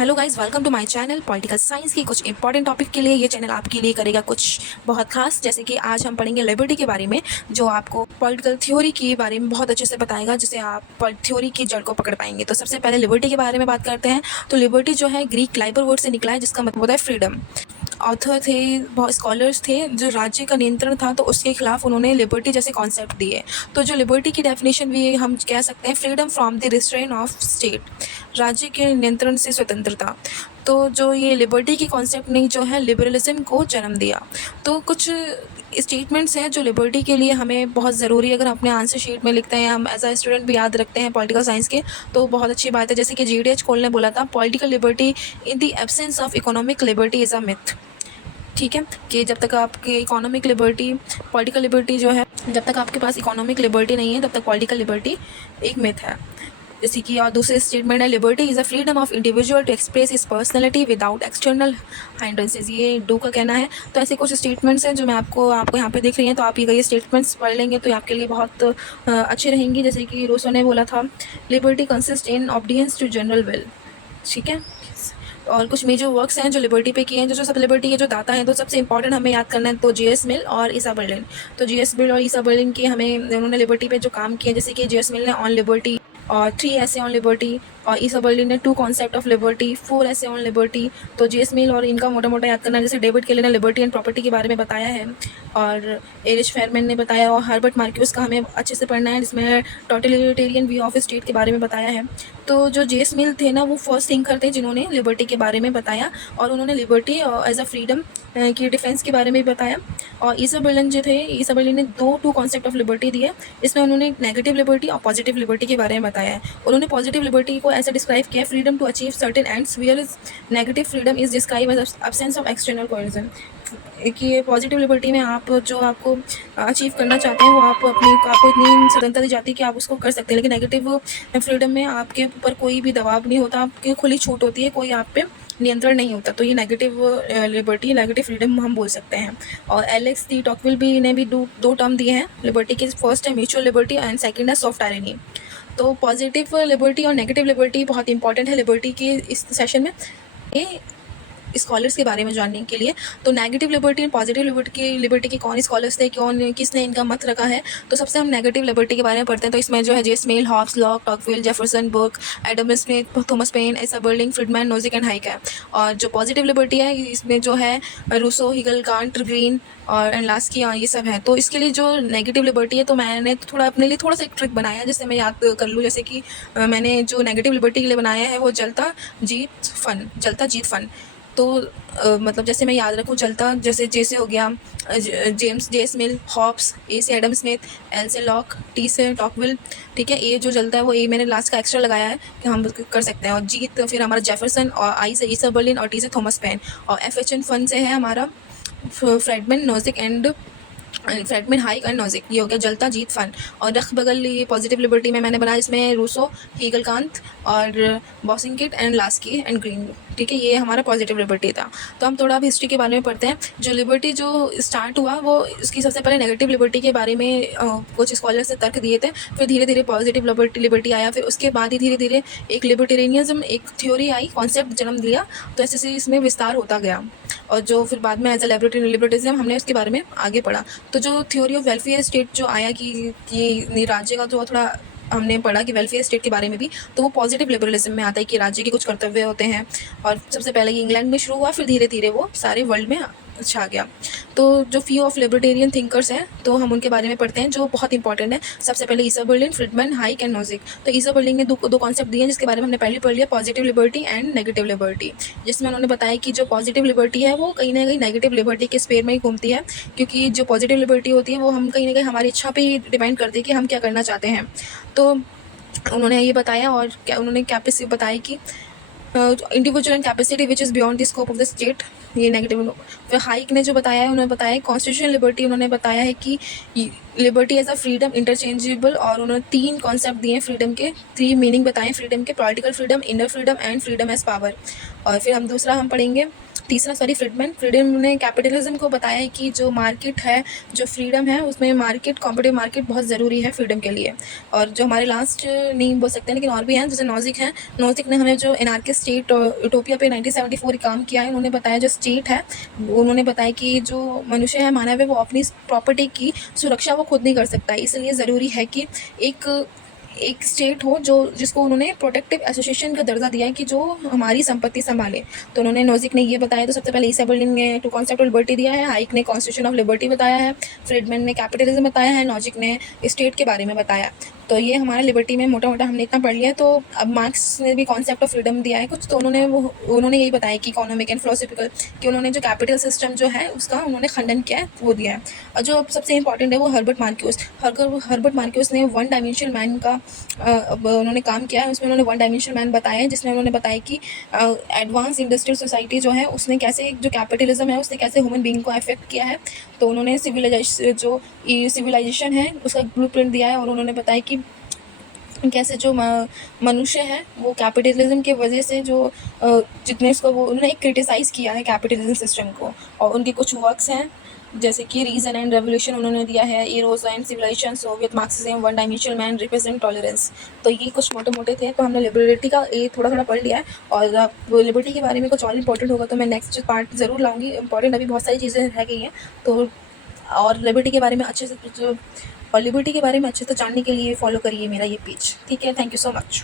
Hello guys, welcome to my channel. Political science की कुछ important topic के लिए ये चैनल आपके लिए करेगा कुछ बहुत खास। जैसे कि आज हम पढ़ेंगे लिबर्टी के बारे में, जो आपको पॉलिटिकल थ्योरी के बारे में बहुत अच्छे से बताएगा, जिससे आप थ्योरी की जड़ को पकड़ पाएंगे। तो सबसे पहले लिबर्टी के बारे में बात करते हैं। तो लिबर्टी जो है ग्रीक लाइबर वर्ड से निकला है, जिसका मतलब होता है फ्रीडम। ऑथर थे, बहुत स्कॉलर्स थे, जो राज्य का नियंत्रण था तो उसके खिलाफ उन्होंने लिबर्टी जैसे कॉन्सेप्ट दिए। तो जो लिबर्टी की डेफिनेशन भी हम कह सकते हैं, freedom from the restrain of state, राज्य के नियंत्रण से स्वतंत्रता। तो जो ये लिबर्टी की कॉन्सेप्ट ने जो है लिबरलिज्म को जन्म दिया। तो कुछ स्टेटमेंट्स हैं जो लिबर्टी के लिए हमें बहुत ज़रूरी, अगर अपने आंसर शीट में लिखते हैं, हम एज अ स्टूडेंट भी याद रखते हैं पॉलिटिकल साइंस के, तो बहुत अच्छी बात है। जैसे कि GDH कोल ने बोला था, political liberty in the absence of economic liberty is a myth. ठीक है, कि जब तक आपके इकोनॉमिक लिबर्टी, पॉलिटिकल लिबर्टी जो है, जब तक आपके पास इकोनॉमिक लिबर्टी नहीं है तब तक पॉलिटिकल लिबर्टी एक मिथ है। जैसे कि और दूसरे स्टेटमेंट है, liberty is a freedom of individual to express his personality without external hindrances. ये डू का कहना है। तो ऐसे कुछ स्टेटमेंट्स हैं जो मैं आपको यहाँ पे दिख रही हैं, तो आप ये स्टेटमेंट्स पढ़ लेंगे तो आपके लिए बहुत अच्छे रहेंगी। जैसे कि रूसो ने बोला था, liberty consist in obedience to general will. ठीक है, और कुछ मेजर वर्क्स हैं जो लिबर्टी पे किए हैं, जो सब लिबर्टी के जो दाता हैं, तो सबसे इंपॉर्टेंट हमें याद करना है तो J.S. मिल और ईसा बर्लिन। तो J.S. मिल और ईसा बर्लिन के उन्होंने लिबर्टी पे जो काम किए, जैसे कि J.S. मिल ने ऑन लिबर्टी और 3 ऐसे ऑन लिबर्टी, और ईसा बर्लिन ने 2 कॉन्सेप्ट ऑफ लिबर्टी, 4 ऐसे ऑन लिबर्टी। तो J.S. मिल और इनका मोटा मोटा याद करना है। जैसे डेविड केले ने लिबर्टी एंड प्रॉपर्टी के बारे में बताया है, और एरिच फेरमैन ने बताया, और हर्बर्ट मार्क्यूस का हमें अच्छे से पढ़ना है, जिसमें टोटलिटेरियन व्यू ऑफ स्टेट के बारे में बताया है। तो जो J.S. मिल थे ना, वो फर्स्ट थिंकर थे जिन्होंने लिबर्टी के बारे में बताया, और उन्होंने लिबर्टी एज अ फ्रीडम की डिफेंस के बारे में भी बताया। और ईसा बर्लिन जो थे, ईसा बर्लिन ने टू कॉन्सेप्ट ऑफ लिबर्टी दिए। इसमें उन्होंने नेगेटिव लिबर्टी और पॉजिटिव लिबर्टी के बारे में बताया है। उन्होंने पॉजिटिव लिबर्टी को ऐसे डिस्क्राइब किया, freedom to achieve certain ends, where is negative freedom is describe as absence of external coercion. कि पॉजिटिव लिबर्टी में आप जो आपको अचीव करना चाहते हैं, वो आपको इतनी स्वतंत्रता दी जाती है कि आप उसको कर सकते हैं। लेकिन नेगेटिव फ्रीडम में आपके ऊपर कोई भी दबाव नहीं होता, आपकी खुली छूट होती है, कोई आप पे नियंत्रण नहीं होता। तो ये नेगेटिव लिबर्टी, नेगेटिव फ्रीडम हम बोल सकते हैं। और एलेक्स डी टॉकविल भी ने भी दो टर्म दिए हैं लिबर्टी के। फर्स्ट है म्यूचुअल लिबर्टी एंड सेकंड है सॉफ्ट टायरनी। तो पॉजिटिव लिबर्टी और नेगेटिव लिबर्टी बहुत इंपॉर्टेंट है लिबर्टी के इस सेशन में, ये स्कॉलर्स के बारे में जानने के लिए। तो नेगेटिव लिबर्टी और पॉजिटिव लिबर्टी के कौन स्कॉलर्स थे, किसने इनका मत रखा है। तो सबसे हम नेगेटिव लिबर्टी के बारे में पढ़ते हैं। तो इसमें जो है J.S. Mill, Hobbes, Locke, Tocqueville, Jefferson, Burke, Adam Smith, Thomas Paine, Isaiah Berlin, Friedman, Nozick and Hayek है। और जो पॉजिटिव लिबर्टी है, इसमें जो है रूसो, हिगल, कांट, ग्रीन और लास्की, ये सब है। तो इसके लिए जो नेगेटिव लिबर्टी है, तो मैंने थोड़ा अपने लिए थोड़ा सा एक ट्रिक बनाया जिससे मैं याद कर लूँ। जैसे कि मैंने जो नेगेटिव लिबर्टी के लिए बनाया है वो जलता जीत फन। तो मतलब जैसे मैं याद रखूँ, जलता जैसे हो गया J.S. मिल, हॉब्स, A से एडम स्मिथ, L से लॉक, T से टॉकविल। ठीक है, ए जो जलता है वो ए मैंने लास्ट का एक्स्ट्रा लगाया है कि हम कर सकते हैं। और जीत फिर हमारा जेफरसन, और I से ईसा बर्लिन, और T से थॉमस पेन, और FHN फन से है हमारा Friedmann, Nozick and Friedmann, hike and Nozick. ये हो गया जलता जीत फन। और रख बगल ये पॉजिटिव लिबर्टी में मैंने बनाया, इसमें रूसो, हीगल, कांत और बॉसिंकिट एंड लास्की एंड ग्रीन। ठीक है, ये हमारा पॉजिटिव लिबर्टी था। तो हम थोड़ा अब हिस्ट्री के बारे में पढ़ते हैं। जो लिबर्टी जो स्टार्ट हुआ, वो इसकी सबसे पहले नेगेटिव लिबर्टी के बारे में कुछ स्कॉलर्स ने तर्क दिए थे। फिर धीरे धीरे पॉजिटिव लिबर्टी आया। फिर उसके बाद ही धीरे धीरे एक लिबर्टेरियनिज्म, एक थ्योरी आई, कॉन्सेप्ट जन्म लिया। तो ऐसे से इसमें विस्तार होता गया, और जो फिर बाद में एज अ लिबर्टिज्म हमने उसके बारे में आगे पढ़ा। तो जो थ्योरी ऑफ वेलफेयर स्टेट जो आया कि राज्य का जो थोड़ा हमने पढ़ा कि वेलफेयर स्टेट के बारे में भी, तो वो पॉजिटिव लिबरलिज्म में आता है कि राज्य के कुछ कर्तव्य होते हैं। और सबसे पहले ये इंग्लैंड में शुरू हुआ, फिर धीरे धीरे वो सारे वर्ल्ड में छा गया। तो जो फ्यू ऑफ लिबर्टेरियन थिंकर्स हैं, तो हम उनके बारे में पढ़ते हैं जो बहुत इंपॉर्टेंट है। सबसे पहले Isaiah Berlin, Friedman, Hayek and Nozick. तो ईसा बर्लिन ने दो कॉन्सेप्ट दिए हैं जिसके बारे में हमने पहले पढ़ लिया, positive liberty and negative liberty. जिसमें उन्होंने बताया कि जो पॉजिटिव लिबर्टी है वो कहीं ना कहीं नेगेटिव लिबर्टी के स्पेयर में ही घूमती है, क्योंकि जो पॉजिटिव लिबर्टी होती है वो हम कहीं ना कहीं हमारी इच्छा पे ही डिपेंड करती है कि हम क्या करना चाहते हैं। तो उन्होंने ये बताया, और क्या उन्होंने कैपेसिटी बताई कि individual and capacity which is beyond the scope of the state, ये नेगेटिव। फिर हाइक ने जो बताया है, उन्होंने बताया कॉन्स्टिट्यूशनल लिबर्टी। उन्होंने बताया है कि liberty as a freedom interchangeable, और उन्होंने 3 कॉन्सेप्ट दिए फ्रीडम के, 3 मीनिंग बताए फ्रीडम के, political freedom, inner freedom and freedom as power. और फिर दूसरा हम पढ़ेंगे तीसरा फ्रीडम ने कैपिटलिज्म को बताया है कि जो मार्केट है, जो फ्रीडम है, उसमें कॉम्पिटिटिव मार्केट बहुत ज़रूरी है फ्रीडम के लिए। और जो हमारे लास्ट नहीं बोल सकते लेकिन और भी हैं, जैसे नोजिक ने हमें जो एनार्किस्ट स्टेट यूटोपिया पे 1974 काम किया है। उन्होंने बताया जो स्टेट है, उन्होंने बताया कि जो मनुष्य है, मानव है, वो अपनी प्रॉपर्टी की सुरक्षा वो खुद नहीं कर सकता है। इसलिए ज़रूरी है कि एक स्टेट हो जिसको उन्होंने प्रोटेक्टिव एसोसिएशन का दर्जा दिया है कि जो हमारी संपत्ति संभाले। तो उन्होंने नोजिक ने ये बताया। तो सबसे पहले ईसाबेलिन ने टू कॉन्सेप्ट ऑफ लिबर्टी दिया है, हाइक ने कॉन्स्टिट्यूशन ऑफ लिबर्टी बताया है, फ्रीडमैन ने कैपिटलिज्म बताया है, नोजिक ने स्टेट के बारे में बताया। तो ये हमारा लिबर्टी में मोटा मोटा हमने इतना पढ़ लिया। तो अब मार्क्स ने भी कॉन्सेप्ट ऑफ फ्रीडम दिया है कुछ। तो उन्होंने यही बताया कि इकोनॉमिक एंड फिलोसफिकल, कि उन्होंने जो कैपिटल सिस्टम जो है उसका उन्होंने खंडन किया है, वो दिया है। और जो सबसे इंपॉर्टेंट है वो हर्बर्ट मार्क्यूस ने वन डायमेंशनल मैन का उन्होंने काम किया है। उसमें उन्होंने वन डायमेंशनल मैन बताया है, जिसमें उन्होंने बताया कि एडवांस इंडस्ट्रियल सोसाइटी जो है उसने कैसे, जो कैपिटलिज्म है उसने कैसे ह्यूमन बीइंग को अफेक्ट किया है। तो उन्होंने सिविलाइजेशन है उसका ब्लूप्रिंट दिया है। और उन्होंने बताया कि कैसे जो मनुष्य है वो कैपिटलिज्म की वजह से जो जितने इसको वो उन्होंने क्रिटिसाइज़ किया है कैपिटलिज्म सिस्टम को। और उनके कुछ वर्क्स हैं जैसे कि रीजन एंड रेवोल्यूशन उन्होंने दिया है, Eros and civilization, Soviet Marxism, one dimensional man, represent tolerance. तो ये कुछ मोटे मोटे थे। तो हमने लिबर्टी का ये थोड़ा थोड़ा पढ़ लिया है। और लिबर्टी के बारे में कुछ और इंपॉर्टेंट होगा तो मैं नेक्स्ट पार्ट ज़रूर लाऊंगी। इंपॉर्टेंट अभी बहुत सारी चीज़ें रह गई हैं। तो और लिबर्टी के बारे में अच्छे से जानने के लिए फॉलो करिए मेरा ये पेज। ठीक है, थैंक यू सो मच।